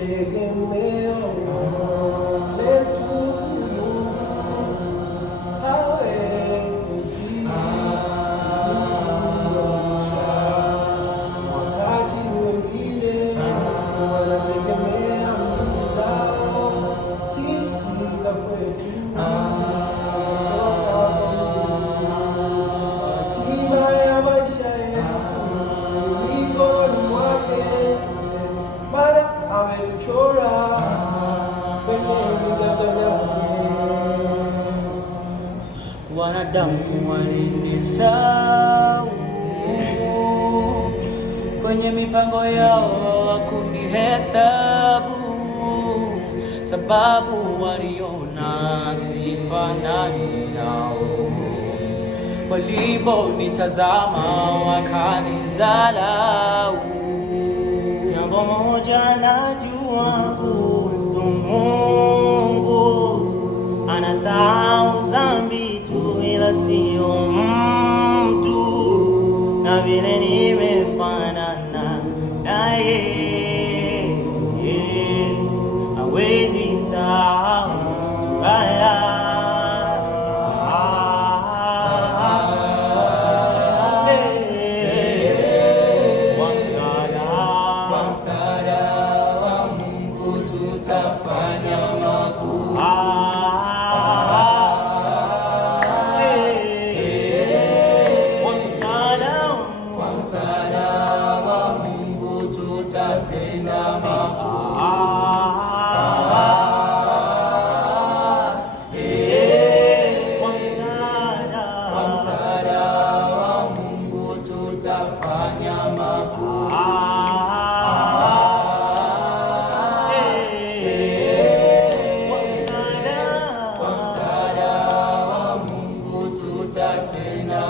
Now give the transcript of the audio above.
tegemeo letu hawezi kutuangusha. Wakati wengine wanategemea mbinu zao, sisi za kwetu ametuchora kwenye viganja vyake. Wanadamu walinisahau kwenye mipango yao, wakunihesabu sababu waliona sifanani nao. Waliponitazama wakanizalau. Jambo moja najua kuhusu Mungu, anasahau dhambi tu, ila sio mtu. Na vile nimefanana naye, hawezi sahau mbaya. Tutafanya makuu. Kwa msaada wa Mungu tutatenda makuu. Kwa msaada wa Mungu tutafanya makuu. Tutatenda